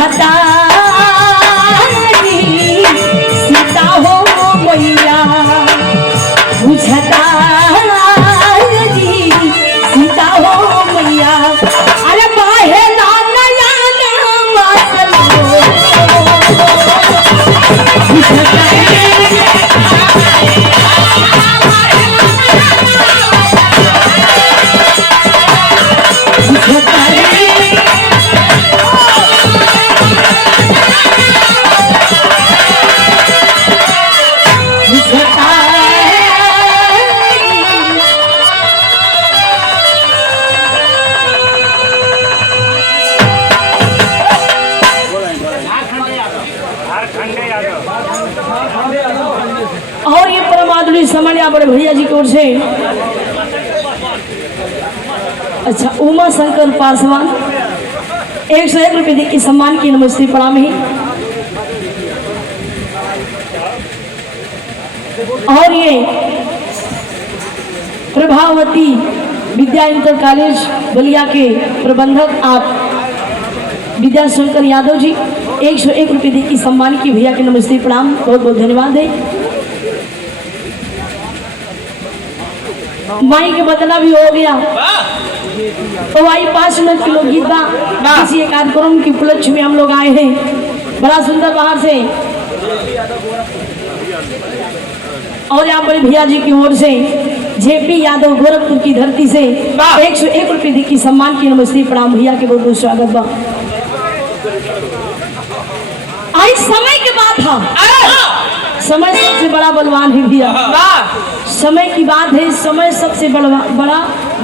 बुझता सीता हो मैया बुझता सीता हो मैया अरे बाहे नया और ये परमादुरी समन्या बड़े भैया जी की ओर से अच्छा उमा शंकर पासवान 101 रुपये दे के सम्मान की नमस्ते प्रणाम है। और ये प्रभावती विद्या इंटर कॉलेज बलिया के प्रबंधक आप विद्याशंकर यादव जी 101 रुपये दे की सम्मान की भैया के नमस्ते प्रणाम बहुत बहुत धन्यवाद है। माई के बदला भी हो गया तो भाई 5 मिनट के लोग गीत बा किसी एक कार्यक्रम के उपलक्ष्य में हम लोग आए हैं बड़ा सुंदर बाहर से और यहाँ बड़े भैया जी की ओर से जेपी यादव गोरखपुर की धरती से 101 रुपये दी की सम्मान की नमस्ते प्रणाम भैया के बहुत बहुत स्वागत बा। आज समय के बाद था समय सबसे बड़ा बलवान है भैया समय की बात है समय सबसे बड़ा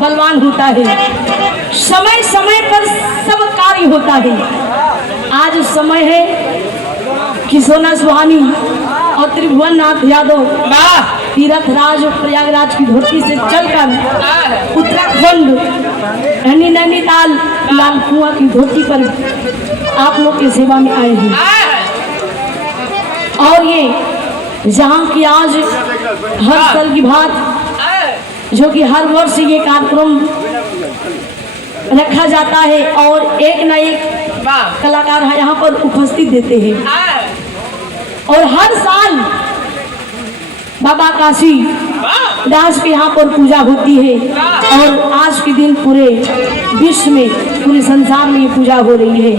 बलवान होता है समय समय पर सब कार्य होता है। आज समय है कि सोना सुहानी और त्रिभुवन नाथ यादव तीरथ राज और प्रयागराज की धरती से चलकर उत्तराखंड नैनीताल लाल कुआं की धरती पर आप लोग की सेवा में आए हैं और ये जहाँ की आज हर साल की बात जो कि हर वर्ष ये कार्यक्रम रखा जाता है और एक न एक कलाकार यहाँ पर उपस्थित देते हैं और हर साल बाबा काशी दास के यहाँ पर पूजा होती है और आज के दिन पूरे विश्व में पूरे संसार में ये पूजा हो रही है।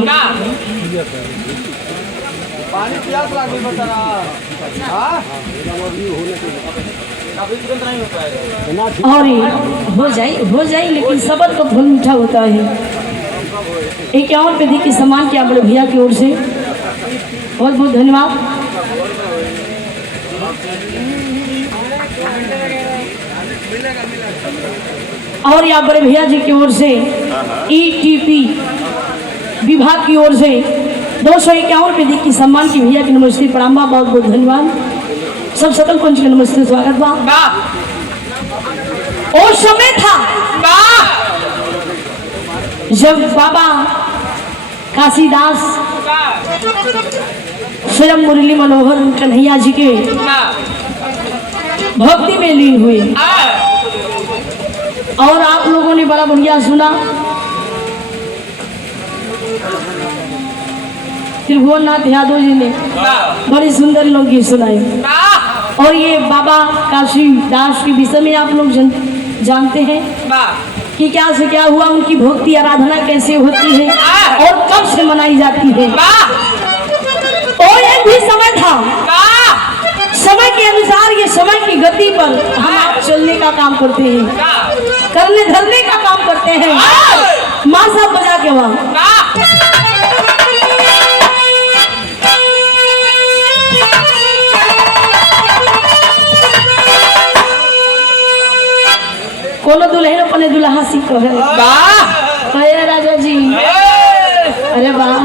और हो जाए लेकिन सबर का फल मीठा होता है। 51 रुपये दी की सम्मान किया बड़े भैया की ओर से बहुत बहुत धन्यवाद। और यहाँ बड़े भैया जी की ओर से ETP विभाग की ओर से 251 रुपये दी की सम्मान की भैया की नमस्ते प्रणाम बहुत बहुत धन्यवाद। सब सकल पंच के नमस्ते स्वागत बा। और समय था जब बाबा काशीदास स्वयं मुरली मनोहर कन्हैया जी के भक्ति में लीन हुए और आप लोगों ने बड़ा बढ़िया सुना त्रिभुवन नाथ यादव जी ने बड़ी सुंदर लोकगीत सुनाई और ये बाबा काशीदास के विषय में आप लोग जानते हैं कि क्या से क्या हुआ, उनकी भक्ति आराधना कैसे होती है और कब से मनाई जाती है। और एक भी समय था, समय के अनुसार ये समय की गति पर हम आप चलने का काम करते हैं, करने धरने का काम करते हैं। माँ साहब बजा के वहाँ कोनो दुल्हन अपने दुल्हा सी कहे अरे राजा जी अरे वाह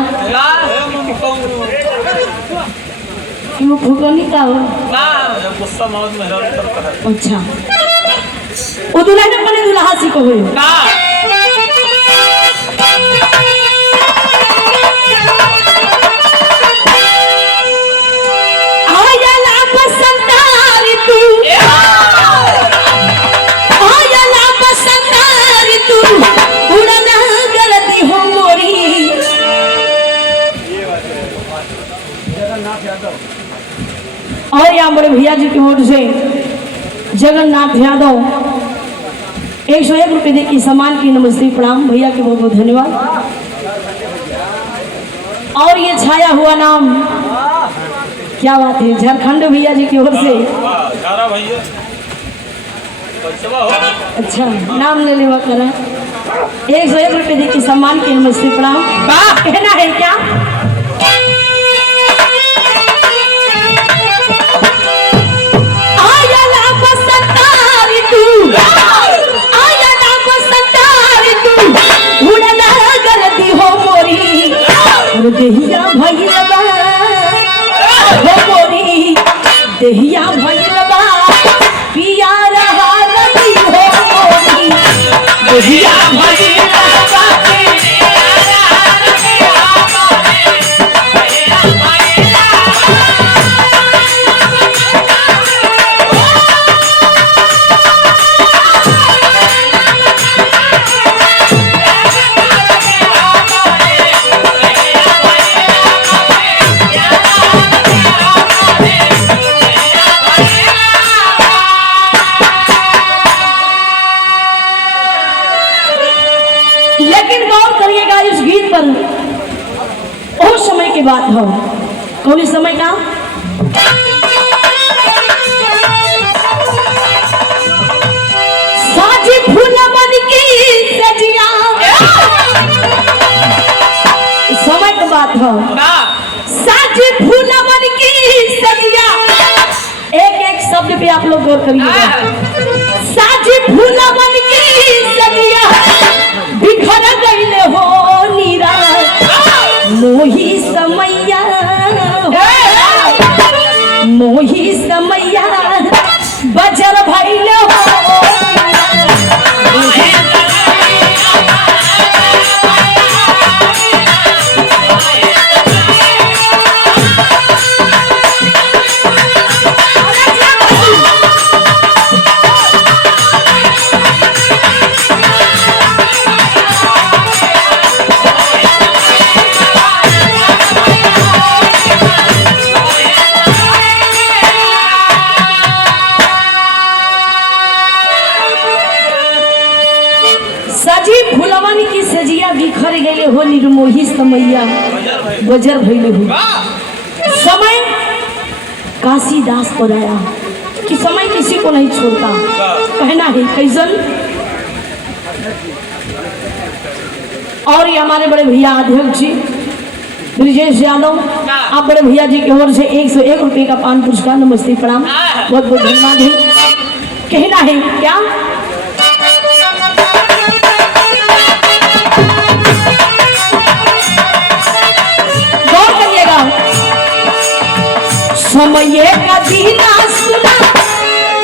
क्यों फुकनी का हो अच्छा वो दुल्हन अपने दुल्हा सी कहे और यहाँ बड़े भैया जी की ओर से जगन्नाथ यादव 101 रुपये दे की सम्मान की नमस्ते प्रणाम भैया के बहुत बहुत धन्यवाद। और ये छाया हुआ नाम क्या बात है झारखंड भैया जी की ओर से अच्छा नाम ले लेवा करा 101 रुपये दे की सम्मान की नमस्ते प्रणाम। कहना है क्या देहिया भैरवा हो मोरी देहिया भैरवा पिया रहा रवि हो मोरी देहिया भैरवा उस समय की बात हो कौन समय का साजी फूल मन की सजिया समय की बात हो साजी फूल मन की सजिया एक एक शब्द पे आप लोग गौर करिएगा। साजी फूल मन की सजिया बिखर गईले हो नीरा मोही समैया मोही समैया बजर भइले हो सजी फुलवन की सजिया बिखर गए हो निर्मोही समैया बजर भइले हो। समय काशीदास पर आया कि समय किसी को नहीं छोड़ता। कहना है कैसन और ये हमारे बड़े भैया अध्यक्ष जी ब्रिजेश यादव आप बड़े भैया जी की ओर से 101 रुपये का पान पुरस्कार नमस्ते प्रणाम बहुत बहुत धन्यवाद है। कहना है क्या समय का दीना सुना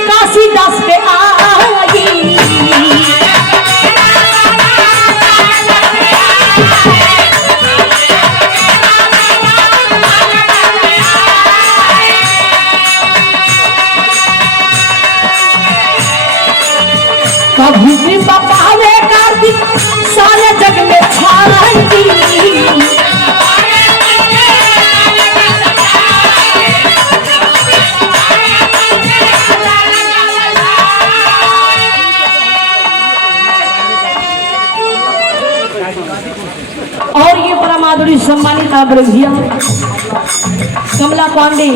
काशीदास पे आई कभी भी पावे कार्तिक सारे जग में छाई और ये परमाधुरी सम्मानित भैया कमला पांडे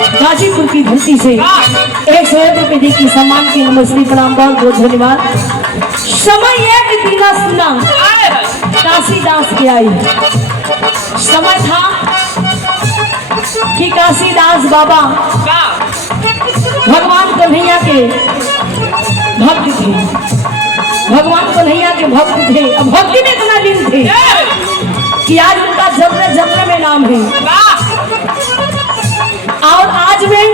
गाजीपुर की धरती से 101 रुपये दी की सम्मान की नमस्ते प्रणाम बहुत बहुत धन्यवाद। समय एक दीना सुना काशीदास के आई समय था कि काशीदास बाबा भगवान कन्हैया के भक्त थे भगवान कन्हैया के भक्त थे। अब भक्ति में इतना दिन थे कि आज उनका जबरे जबरे में नाम है और आज में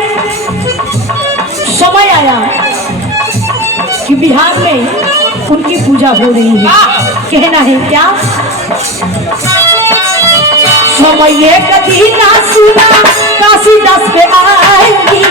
समय आया कि बिहार में उनकी पूजा हो रही है। कहना है क्या समय कभी ना सुना काशीदास पे आएगी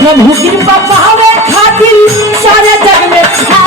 प्रभु कृपा पावे खातिर सारे जग में छाई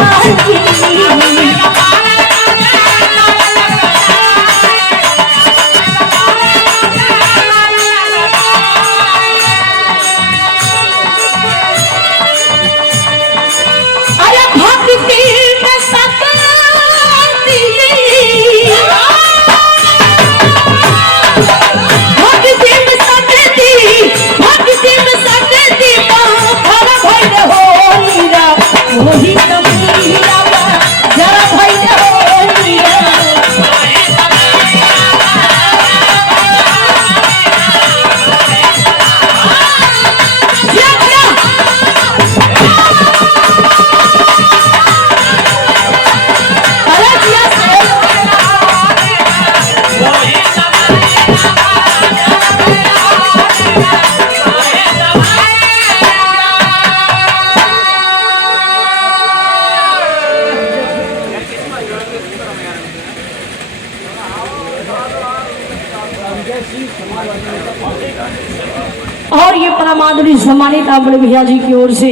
और ये परमादुरी सम्मानित आप बड़े भैया जी की ओर से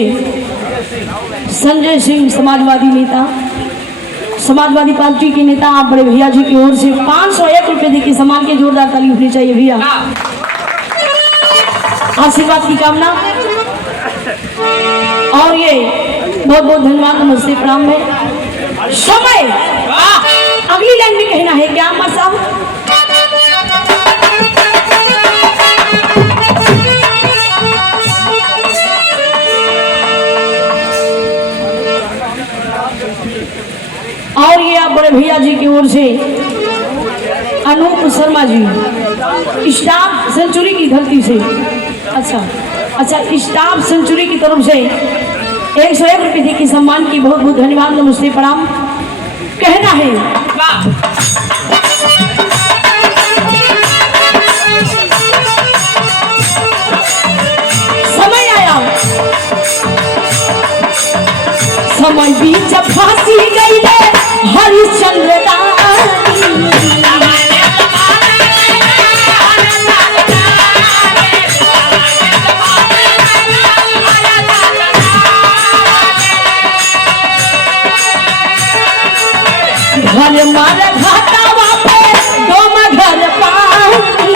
संजय सिंह समाजवादी नेता, समाजवादी पार्टी के नेता आप बड़े भैया जी की ओर से 501 रुपए देखिए सम्मान के जोरदार ताली होनी चाहिए भैया। आशीर्वाद की कामना और ये बहुत बहुत धन्यवाद नमस्ते प्रणाम है। समय अगली लाइन में कहना है क्या अमर साहब? और ये आप बड़े भैया जी की ओर से अनूप शर्मा जी स्टाफ सेंचुरी की धरती से अच्छा स्टाफ सेंचुरी की तरफ से 101 रुपये के सम्मान की बहुत बहुत धन्यवाद नमस्ते प्रणाम कहना है। समय आया समय बीच फांसी गई है हरिश्चंद्र घर मार घाटा वापे दो घर पानी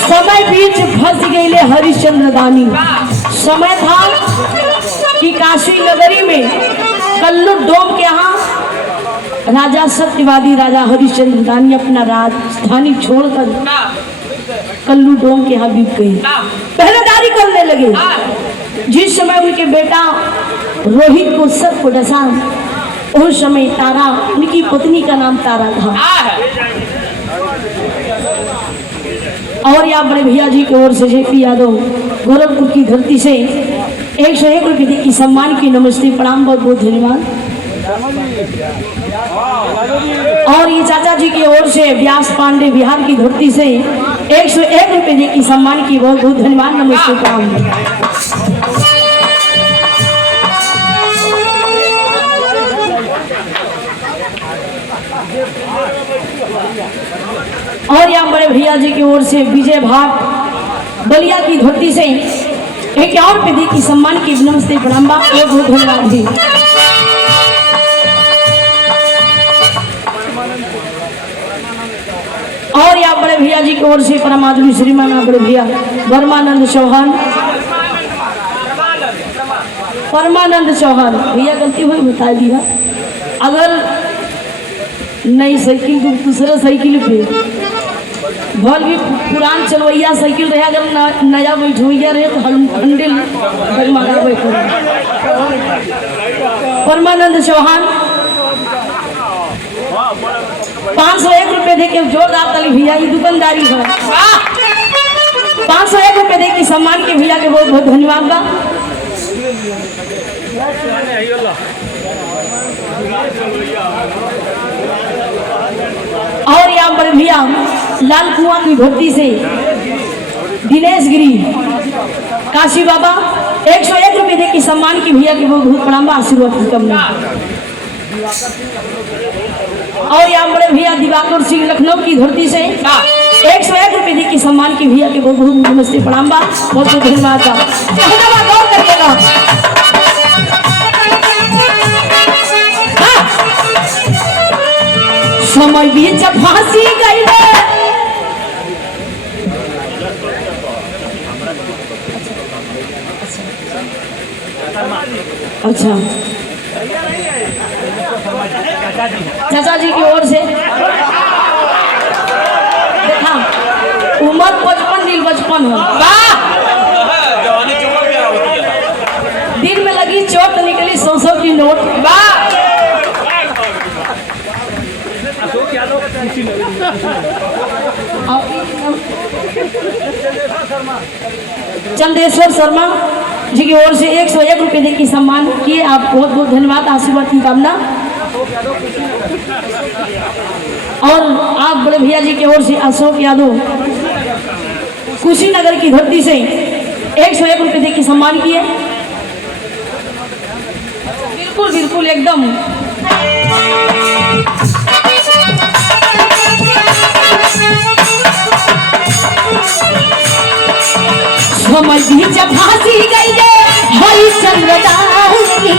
समय बीच फंस गई हरिश्चंद्र दानी। समय था कि काशी नगरी में कल्लू डोम के यहाँ राजा सत्यवादी राजा हरिश्चंद्र दानी अपना राजधानी छोड़कर कल्लू डोम के यहाँ बीत गए, पहरेदारी करने लगे। जिस समय उनके बेटा रोहित को सर को डसा उस समय तारा उनकी पत्नी का नाम तारा था। और यहाँ बड़े भैया जी की ओर से जेपी यादव गोरखपुर की धरती से 101 रुपये की सम्मान की नमस्ते प्रणाम बहुत बहुत धन्यवाद। और ये चाचा जी की ओर से व्यास पांडे बिहार की धरती से 101 रुपये की सम्मान की बहुत बहुत धन्यवाद नमस्ते प्रणाम। और यहाँ बड़े भैया जी की ओर से विजय भाट बलिया की धरती से 51 रुपये की सम्मान की नमस्ते प्रणाम बहुत बहुत धन्यवाद जी। और यहाँ बड़े भैया जी की ओर से परमात्मा श्रीमान बड़े भैया परमानंद चौहान भैया गलती हुई बता दिया। अगर नई साइकिल तो दूसरा साइकिल पे भल भी पुरान चलवैया साइकिल रहे, अगर नया बैठवैया रहे तो हंडिल मारा बैठ। परमानंद चौहान 501 रुपये दे के जोरदार ताली भैया, ये दुकानदारी है। 501 रुपये दे के सम्मान के भैया के बहुत बहुत धन्यवाद बा। और यहाँ पर भैया लाल कुआं की धरती से दिनेश गिरी काशी बाबा 101 रुपये दे के सम्मान की भैया के बहुत बहुत प्रणाम आशीर्वाद की कामना। और यहाँ बड़े भैया दिवाकर सिंह लखनऊ की धरती से 101 रुपये दी की सम्मान की भैया के बहुत बहुत नमस्ते प्रणाम बा, बहुत बहुत धन्यवाद बा। गौर करिएगा। समय बीच फांसी गई अच्छा चाचा जी की ओर से देखा उम्र 55 दिल बचपन हो दिन में लगी चोट निकली 100 की नोट चंदेश्वर शर्मा जी की ओर से 101 रुपये दे की सम्मान किए। आप बहुत बहुत धन्यवाद, आशीर्वाद की कामना। और आप बड़े भैया जी की ओर से अशोक यादव कुशीनगर की धरती से 101 रुपये दे की सम्मान किए। बिल्कुल बिल्कुल एकदम समय बीच फांसी गई हई चंद्रदानी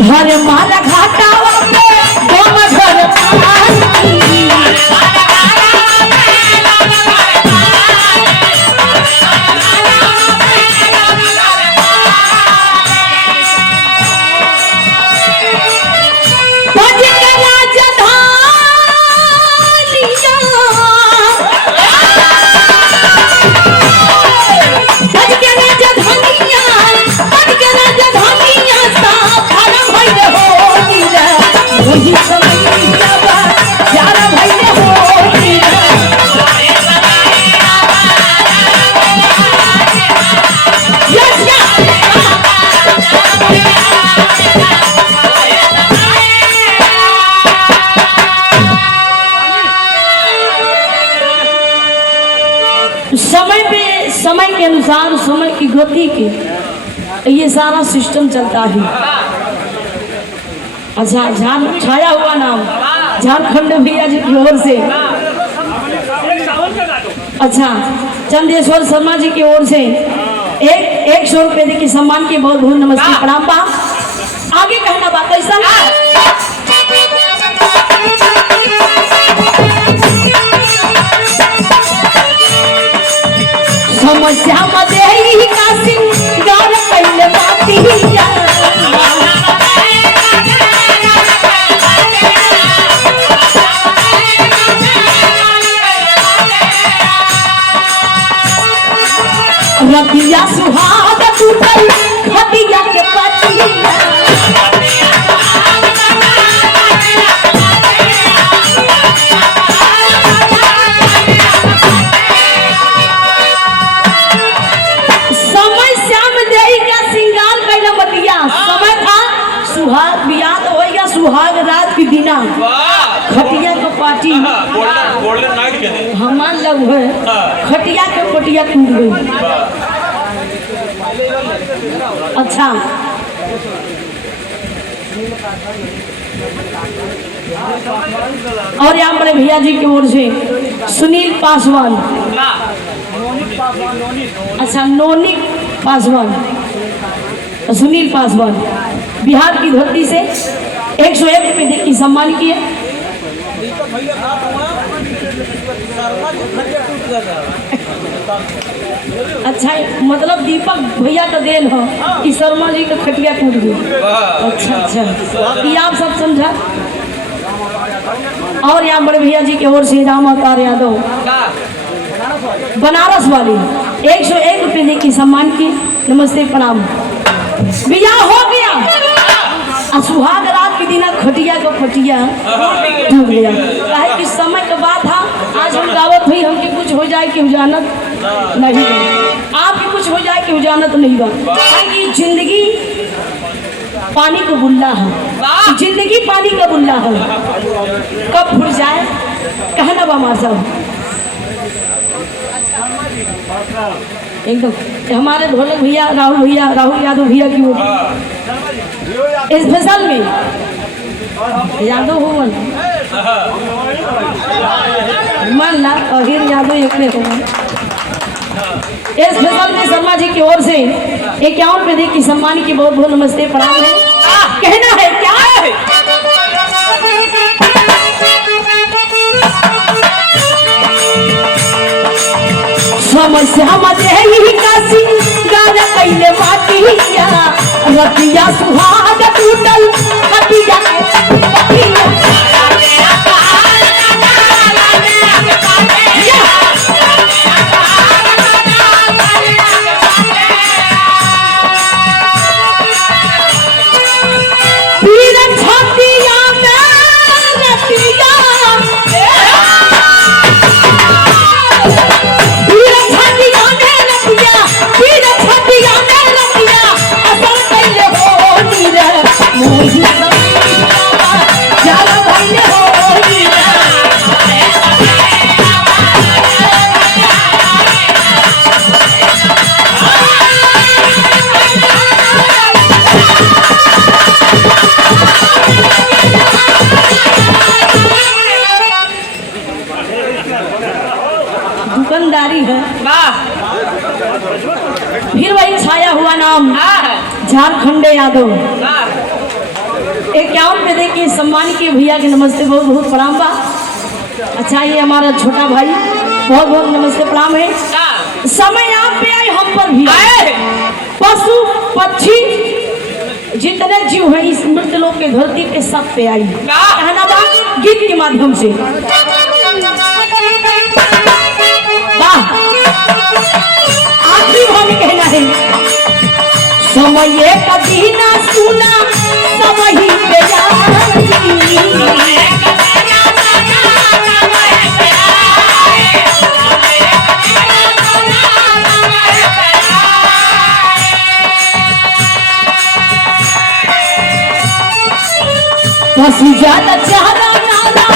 घर मारा घाटावा पे गम घर समय के अनुसार समय की गति के ये सारा सिस्टम चलता है। अच्छा छाया हुआ नाम झारखंड भैया जी की ओर से अच्छा चंदेश्वर शर्मा जी की ओर से 100 रुपये दे के सम्मान के बहुत बहुत नमस्ते प्रणाम बा। आगे कहना बात ऐसा समस्या मजे का सिंगार कैले बाती रतिया सुहाग टूटल खटिया के पतिया सुहाग रात की दिना खटिया के पार्टी हमार लग है खटिया के पटिया टूट गई। अच्छा और यहाँ बड़े भैया जी की ओर से सुनील पासवान अच्छा नोनी पासवान सुनील पासवान बिहार की धरती से 101 रुपये दे की सम्मान किए। अच्छा मतलब दीपक भैया का देन हो कि शर्मा जी का खटिया टूट गई। अच्छा अच्छा ये आप सब समझा। और यहाँ बड़े भैया जी की ओर से राम अवतार यादव बनारस वाली 101 रुपये दे की सम्मान की नमस्ते प्रणाम। बिया हो गया सुहाग रात की दिन खटिया का फटिया टूट गया। काहे कि समय का बात था। आज हम गावत हुई हमके कुछ हो जाए कि उजानत नहीं आपके कुछ हो जाए कि उजानत नहीं बा। कि जिंदगी पानी का बुल्ला है जिंदगी पानी का बुल्ला है कब फुट जाए कहना बा मार साहब एकदम। हमारे ढोलक भैया राहुल यादव भैया की वो स्पेशल में यादव हो मान ला अहिर यादव एक हो इस फैसल में शर्मा जी की ओर से 51 की सम्मान की बहुत बहुत नमस्ते प्रणाम है। कहना है क्या है? समस्या मजे ही कासी गाना कैले माटिया रतिया सुहाग टूटल हटिया दुकानदारी है। फिर वही छाया हुआ नाम झारखंड यादव 51 की सम्मान के भैया के नमस्ते बहुत बहुत प्रणाम बा। अच्छा ये हमारा छोटा भाई बहुत बहुत नमस्ते प्रणाम है। समय आप पे आए हम पर भी आए। पशु पक्षी जितने जीव है इस मृत लोक के धरती पे सब पे आई। कहना बा गीत के माध्यम से आखिरी भाव कहना है समय कभी ना सुना समय ही पे बसी ज्यादा चाहना नाला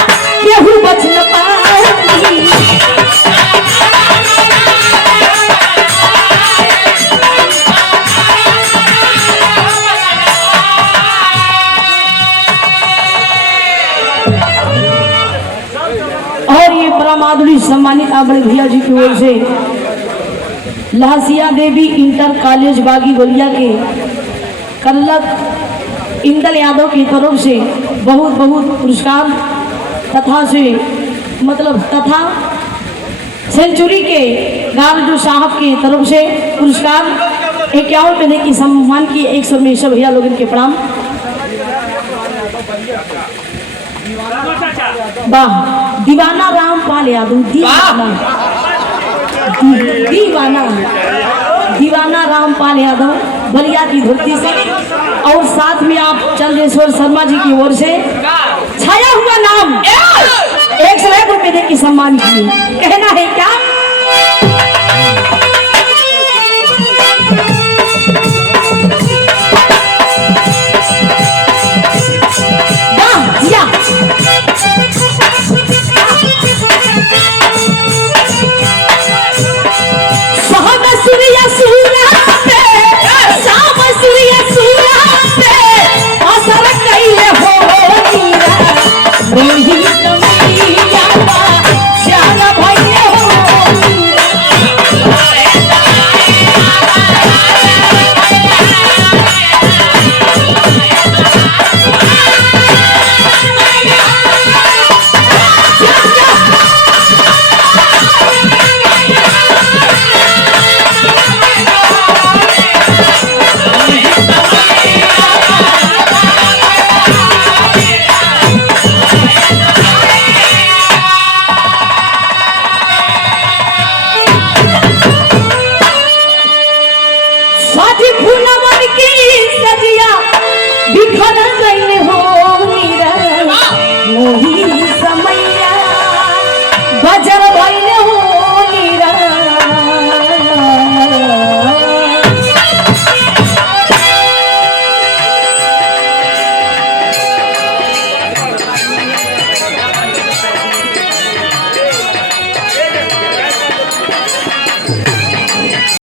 केहू बच न पाई। और ये परमाधुरी सम्मानित बड़े भैया जी की ओर से लासिया देवी इंटर कॉलेज बागी गोलिया के कल्लक इंदल यादव की तरफ से बहुत बहुत पुरस्कार तथा सेंचुरी के गार्डू साहब की तरफ से पुरस्कार 51 की सम्मान की 100 में सब भैया लोगों के प्रणाम। वाह दीवाना रामपाल यादव दीवाना रामपाल यादव बलिया की धरती से और साथ में आप चंद्रेश्वर शर्मा जी की ओर से छाया हुआ नाम 101 रुपये की सम्मान की। कहना है क्या?